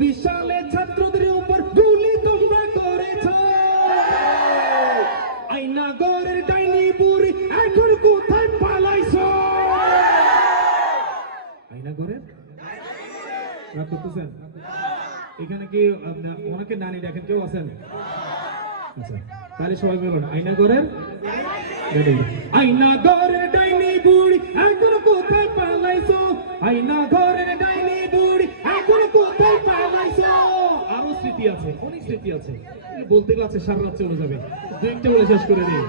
24 সালে ছাত্রদের উপর গুলি তোমরা করেছ। আয়নাগরের ডাইনি বুড়ি এখন কোথায় পালাইছো? আয়নাগরের রাগ করতেছেন? এখানে কি ওনাকে নানি দেখেন কেউ আছেন? আচ্ছা, তাহলে সবাই বলুন আয়নাগরের ডাইনি বুড়ি এখন কোথায় পালাইছো? আয়নাগরের ডাইনি বুড়ি এখন কোথায় পালাইছো? আরো স্মৃতি আছে, অনেক স্মৃতি আছে, বলতে গেলে আছে সারা রাত চলে যাবে, দু একটা বলে শেষ করে দিই।